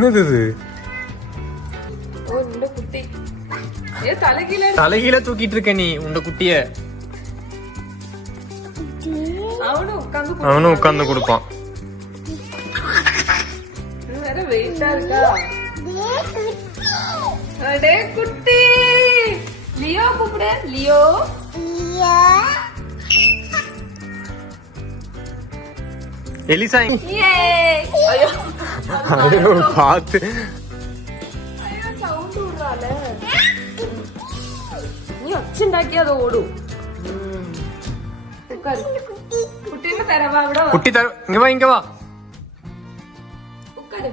என்னது இது? தலைகீழ தூக்கிட்டு இருக்க நீ உண்ட குட்டிய. அவனும் உட்கார்ந்து கொடுப்பான். குட்டி லியோ கூப்பிடு. லியோ எலிசா பாத்து നീ ഒച്ചുണ്ടാക്കി അത് ഓടും. കുട്ടീനെ തരവാ. ഇവിടെ കുട്ടി ഇങ്ങ വാ ഉക്കാര്